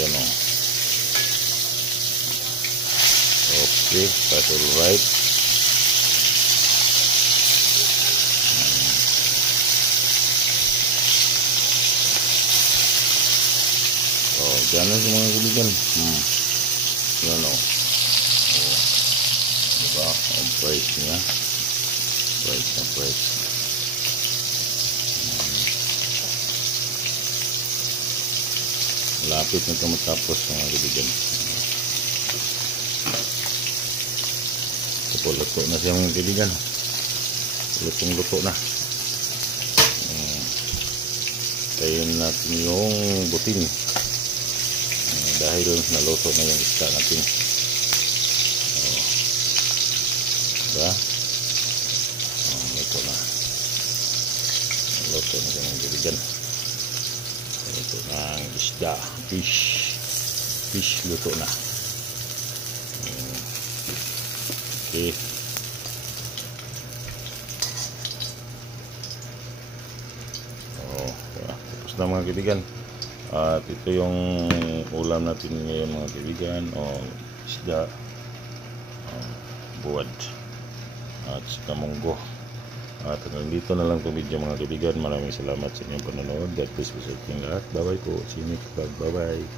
Yan o. Okay, that's alright. Oh, dyan na sa mga kaibigan. Yan o. Oh, diba? Ang price niya. Price na price. Lapit na ito matapos mga kaibigan. Ito po, luto na siya mga kaibigan. Lutong-luto na. Tayin natin yung butin. Dahil naluto na yung isda natin. Diba? Luto na. Luto na siya mga kaibigan. Luto na ang isda. Fish luto na. Okay. Tapos na mga kaibigan. At ito yung ulam natin ngayon mga kaibigan. Isda, buwad, at saka munggo. At nandito na lang itong video mga kaibigan. Maraming salamat sa inyong panonood. God bless po sa ating lahat. Bye bye po. See you next vlog. Bye bye.